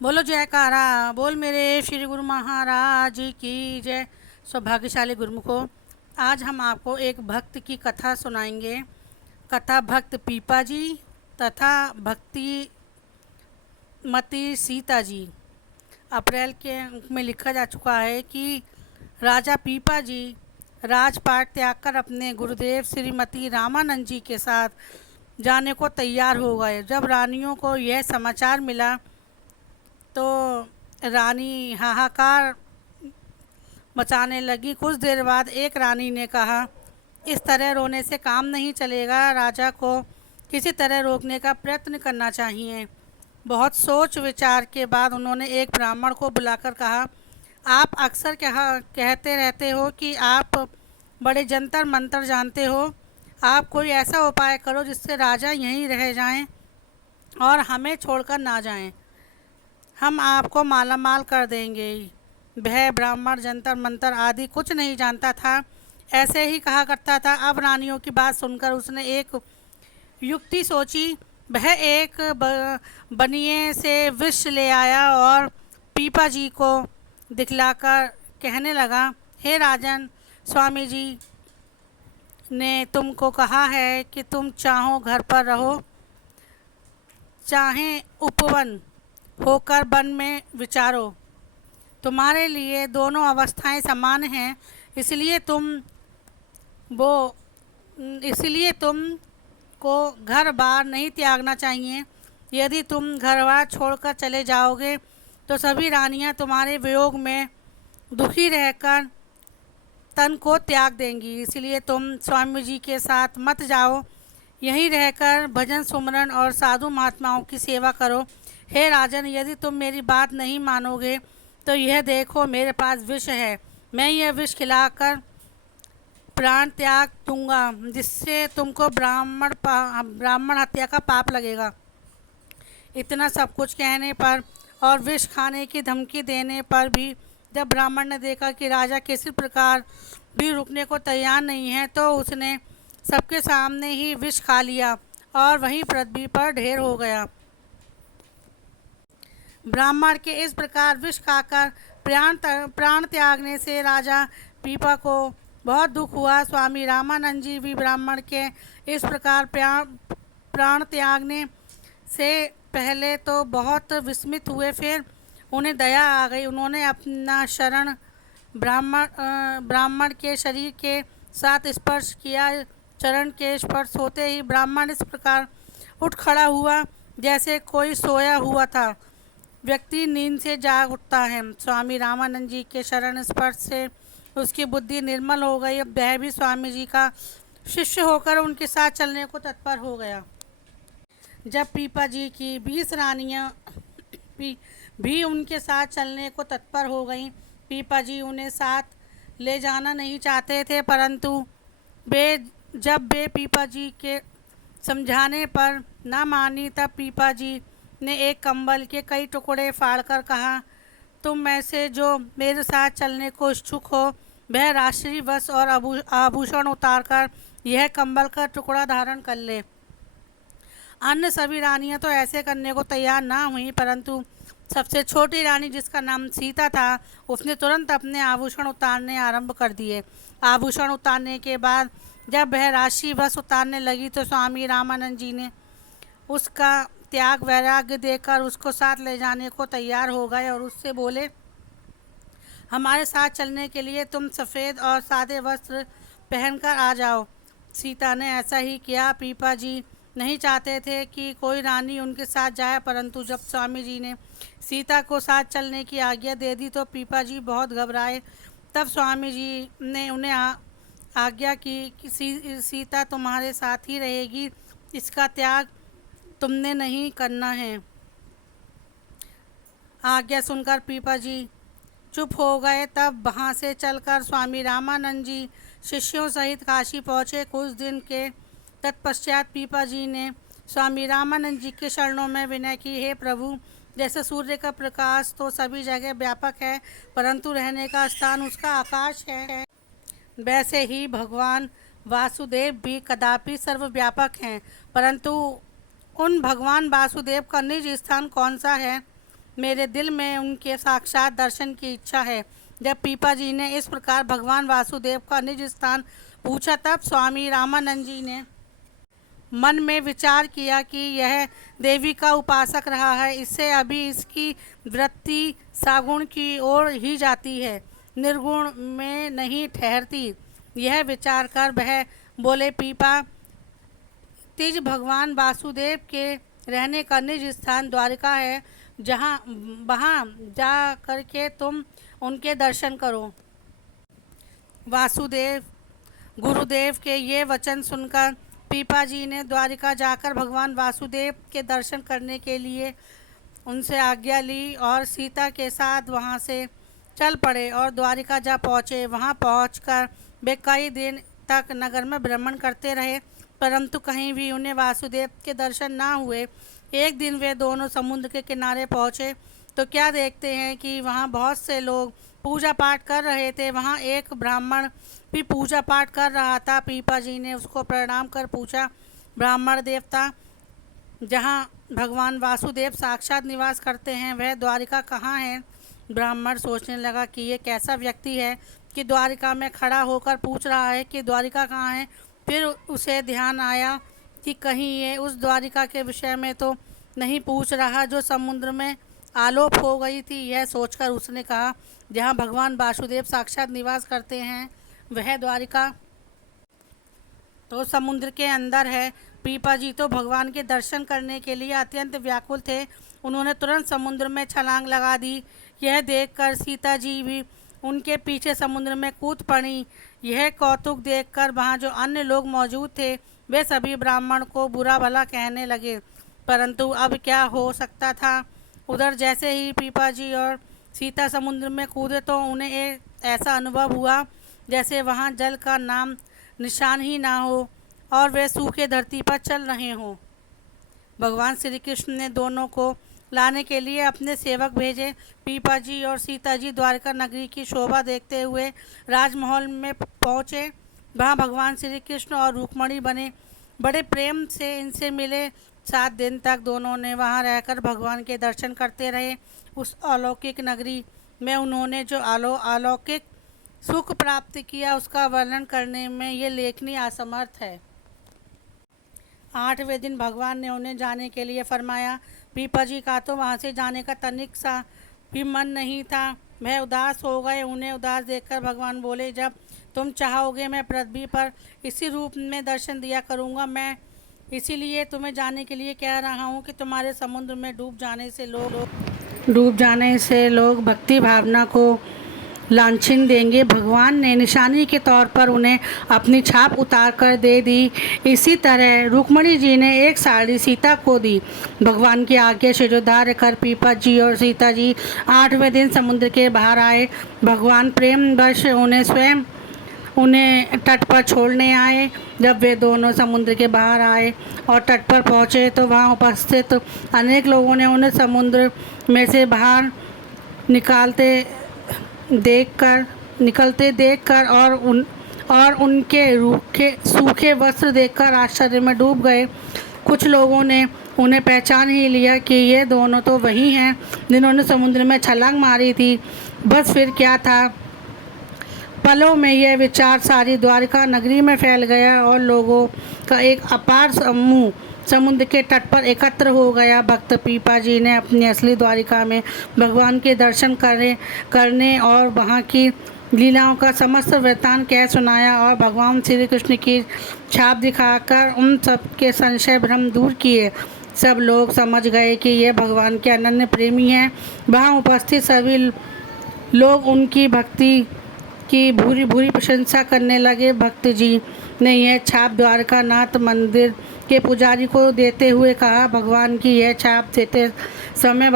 बोलो जयकारा। बोल मेरे श्री गुरु महाराज की जय। सौभाग्यशाली गुरुमुखो, आज हम आपको एक भक्त की कथा सुनाएंगे। कथा भक्त पीपा जी तथा भक्ति मती सीता जी। अप्रैल के अंक में लिखा जा चुका है कि राजा पीपा जी राजपाट त्याग कर अपने गुरुदेव श्रीमती रामानंद जी के साथ जाने को तैयार हो गए। जब रानियों को यह समाचार मिला तो रानी हाहाकार मचाने लगी। कुछ देर बाद एक रानी ने कहा, इस तरह रोने से काम नहीं चलेगा, राजा को किसी तरह रोकने का प्रयत्न करना चाहिए। बहुत सोच विचार के बाद उन्होंने एक ब्राह्मण को बुलाकर कहा, आप अक्सर कहते रहते हो कि आप बड़े जंतर मंतर जानते हो। आप कोई ऐसा उपाय करो जिससे राजा यहीं रह जाएं और हमें छोड़कर ना जाएं। हम आपको मालामाल कर देंगे। वह ब्राह्मण जंतर मंतर आदि कुछ नहीं जानता था, ऐसे ही कहा करता था। अब रानियों की बात सुनकर उसने एक युक्ति सोची। वह एक बनिए से विष ले आया और पीपा जी को दिखलाकर कहने लगा, हे राजन, स्वामी जी ने तुमको कहा है कि तुम चाहो घर पर रहो, चाहे उपवन होकर वन में विचारो। तुम्हारे लिए दोनों अवस्थाएं समान हैं, इसलिए तुम वो इसलिए तुम को घर बार नहीं त्यागना चाहिए। यदि तुम घर बार छोड़कर चले जाओगे तो सभी रानियां तुम्हारे वियोग में दुखी रहकर तन को त्याग देंगी। इसलिए तुम स्वामी जी के साथ मत जाओ, यहीं रहकर भजन सुमरन और साधु महात्माओं की सेवा करो। हे राजन, यदि तुम मेरी बात नहीं मानोगे तो यह देखो, मेरे पास विष है। मैं यह विष खिलाकर प्राण त्याग दूंगा, जिससे तुमको ब्राह्मण हत्या का पाप लगेगा। इतना सब कुछ कहने पर और विष खाने की धमकी देने पर भी जब ब्राह्मण ने देखा कि राजा किसी प्रकार भी रुकने को तैयार नहीं है, तो उसने सबके सामने ही विष खा लिया और वहीं पृथ्वी पर ढेर हो गया। ब्राह्मण के इस प्रकार विष खाकर प्राण त्यागने से राजा पीपा को बहुत दुख हुआ। स्वामी रामानंद जी भी ब्राह्मण के इस प्रकार प्राण त्यागने से पहले तो बहुत विस्मित हुए, फिर उन्हें दया आ गई। उन्होंने अपना शरण ब्राह्मण के शरीर के साथ स्पर्श किया। चरण के स्पर्श होते ही ब्राह्मण इस प्रकार उठ खड़ा हुआ जैसे कोई सोया हुआ था। व्यक्ति नींद से जाग उठता है। स्वामी रामानंद जी के शरण स्पर्श से उसकी बुद्धि निर्मल हो गई। अब वह भी स्वामी जी का शिष्य होकर उनके साथ चलने को तत्पर हो गया। जब पीपा जी की 20 रानियां भी उनके साथ चलने को तत्पर हो गईं। पीपा जी उन्हें साथ ले जाना नहीं चाहते थे, परंतु जब वे पीपा जी के समझाने पर ना मानी, तब पीपा जी ने एक कंबल के कई टुकड़े फाड़कर कहा, तुम में से जो मेरे साथ चलने को इच्छुक हो, वह राशि वस्त्र और आभूषण उतारकर यह कंबल का टुकड़ा धारण कर ले। अन्य सभी रानियां तो ऐसे करने को तैयार ना हुई, परंतु सबसे छोटी रानी, जिसका नाम सीता था, उसने तुरंत अपने आभूषण उतारने आरंभ कर दिए। आभूषण उतारने के बाद जब वह राशि वस्त्र उतारने लगी तो स्वामी रामानंद जी ने उसका त्याग वैराग्य देकर उसको साथ ले जाने को तैयार हो गए और उससे बोले, हमारे साथ चलने के लिए तुम सफ़ेद और सादे वस्त्र पहनकर आ जाओ। सीता ने ऐसा ही किया। पीपा जी नहीं चाहते थे कि कोई रानी उनके साथ जाए, परंतु जब स्वामी जी ने सीता को साथ चलने की आज्ञा दे दी तो पीपा जी बहुत घबराए। तब स्वामी जी ने उन्हें आज्ञा की कि सीता तुम्हारे साथ ही रहेगी, इसका त्याग तुमने नहीं करना है। आज्ञा सुनकर पीपा जी चुप हो गए। तब वहाँ से चलकर स्वामी रामानंद जी शिष्यों सहित काशी पहुँचे। कुछ दिन के तत्पश्चात पीपा जी ने स्वामी रामानंद जी के चरणों में विनय की, हे प्रभु, जैसे सूर्य का प्रकाश तो सभी जगह व्यापक है, परंतु रहने का स्थान उसका आकाश है, वैसे ही भगवान वासुदेव भी कदापि सर्वव्यापक हैं, परंतु उन भगवान वासुदेव का निज स्थान कौन सा है? मेरे दिल में उनके साक्षात दर्शन की इच्छा है। जब पीपा जी ने इस प्रकार भगवान वासुदेव का निज स्थान पूछा, तब स्वामी रामानंद जी ने मन में विचार किया कि यह देवी का उपासक रहा है, इससे अभी इसकी वृत्ति सागुण की ओर ही जाती है, निर्गुण में नहीं ठहरती। यह विचार कर वह बोले, पीपा, तिज भगवान वासुदेव के रहने का निज स्थान द्वारिका है, जहाँ वहाँ जा करके तुम उनके दर्शन करो। वासुदेव गुरुदेव के ये वचन सुनकर पीपा जी ने द्वारिका जाकर भगवान वासुदेव के दर्शन करने के लिए उनसे आज्ञा ली और सीता के साथ वहाँ से चल पड़े और द्वारिका जा पहुँचे। वहाँ पहुँचकर वे कई दिन तक नगर में भ्रमण करते रहे, परंतु कहीं भी उन्हें वासुदेव के दर्शन ना हुए। एक दिन वे दोनों समुद्र के किनारे पहुँचे तो क्या देखते हैं कि वहाँ बहुत से लोग पूजा पाठ कर रहे थे। वहाँ एक ब्राह्मण भी पूजा पाठ कर रहा था। पीपा जी ने उसको प्रणाम कर पूछा, ब्राह्मण देवता, जहाँ भगवान वासुदेव साक्षात निवास करते हैं वह द्वारिका कहाँ है? ब्राह्मण सोचने लगा कि ये कैसा व्यक्ति है कि द्वारिका में खड़ा होकर पूछ रहा है कि द्वारिका कहाँ है। फिर उसे ध्यान आया कि कहीं ये उस द्वारिका के विषय में तो नहीं पूछ रहा जो समुद्र में आलोप हो गई थी। यह सोचकर उसने कहा, जहाँ भगवान वासुदेव साक्षात निवास करते हैं वह द्वारिका तो समुद्र के अंदर है। पीपा जी तो भगवान के दर्शन करने के लिए अत्यंत व्याकुल थे। उन्होंने तुरंत समुद्र में छलांग लगा दी। यह देखकर सीता जी भी उनके पीछे समुद्र में कूद पड़ी। यह कौतुक देखकर वहाँ जो अन्य लोग मौजूद थे वे सभी ब्राह्मण को बुरा भला कहने लगे, परंतु अब क्या हो सकता था। उधर जैसे ही पीपा जी और सीता समुद्र में कूदे तो उन्हें एक ऐसा अनुभव हुआ जैसे वहाँ जल का नाम निशान ही ना हो और वे सूखे धरती पर चल रहे हों। भगवान श्री कृष्ण ने दोनों को लाने के लिए अपने सेवक भेजे। पीपा जी और सीता जी द्वारका नगरी की शोभा देखते हुए राजमहल में पहुँचे। वहाँ भगवान श्री कृष्ण और रुक्मणी बने बड़े प्रेम से इनसे मिले। 7 दिन तक दोनों ने वहाँ रहकर भगवान के दर्शन करते रहे। उस अलौकिक नगरी में उन्होंने जो अलौकिक सुख प्राप्त किया उसका वर्णन करने में ये लेखनी असमर्थ है। 8वें दिन भगवान ने उन्हें जाने के लिए फरमाया। पीपा जी का तो वहाँ से जाने का तनिक सा भी मन नहीं था, वह उदास हो गए। उन्हें उदास देखकर भगवान बोले, जब तुम चाहोगे मैं पृथ्वी पर इसी रूप में दर्शन दिया करूँगा। मैं इसीलिए तुम्हें जाने के लिए कह रहा हूँ कि तुम्हारे समुद्र में डूब जाने से लोग भक्ति भावना को लांछन देंगे। भगवान ने निशानी के तौर पर उन्हें अपनी छाप उतार कर दे दी। इसी तरह रुक्मणी जी ने एक साड़ी सीता को दी। भगवान की आज्ञा शिरोधार्य कर पीपा जी और सीता जी 8वें दिन समुद्र के बाहर आए। भगवान प्रेमवश उन्हें तट पर छोड़ने आए। जब वे दोनों समुद्र के बाहर आए और तट पर पहुँचे तो वहाँ उपस्थित अनेक लोगों ने उन्हें समुद्र में से बाहर निकलते देखकर और उनके सूखे वस्त्र देखकर आश्चर्य में डूब गए। कुछ लोगों ने उन्हें पहचान ही लिया कि ये दोनों तो वही हैं जिन्होंने समुद्र में छलांग मारी थी। बस फिर क्या था, पलों में यह विचार सारी द्वारिका नगरी में फैल गया और लोगों का एक अपार समूह समुद्र के तट पर एकत्र हो गया। भक्त पीपा जी ने अपनी असली द्वारिका में भगवान के दर्शन करने और वहाँ की लीलाओं का समस्त वृत्तांत कह सुनाया और भगवान श्री कृष्ण की छाप दिखाकर उन सब के संशय भ्रम दूर किए। सब लोग समझ गए कि ये भगवान के अनन्य प्रेमी हैं। वहाँ उपस्थित सभी लोग उनकी भक्ति की भूरी भूरी प्रशंसा करने लगे। भक्त जी ने यह छाप द्वारका नाथ मंदिर के पुजारी को देते हुए कहा, भगवान की यह छाप देते समय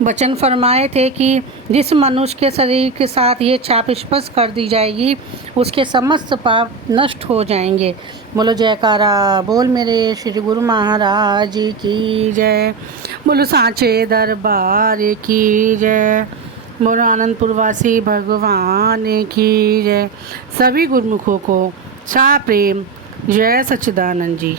वचन फरमाए थे कि जिस मनुष्य के शरीर के साथ ये छाप स्पर्श कर दी जाएगी उसके समस्त पाप नष्ट हो जाएंगे। बोलो जयकारा बोल मेरे श्री गुरु महाराज की जय। बोलो सांचे दरबार की जय। बोलो आनंदपुर वासी भगवान की जय। सभी गुरुमुखों को सा प्रेम जय सच्चिदानंद जी।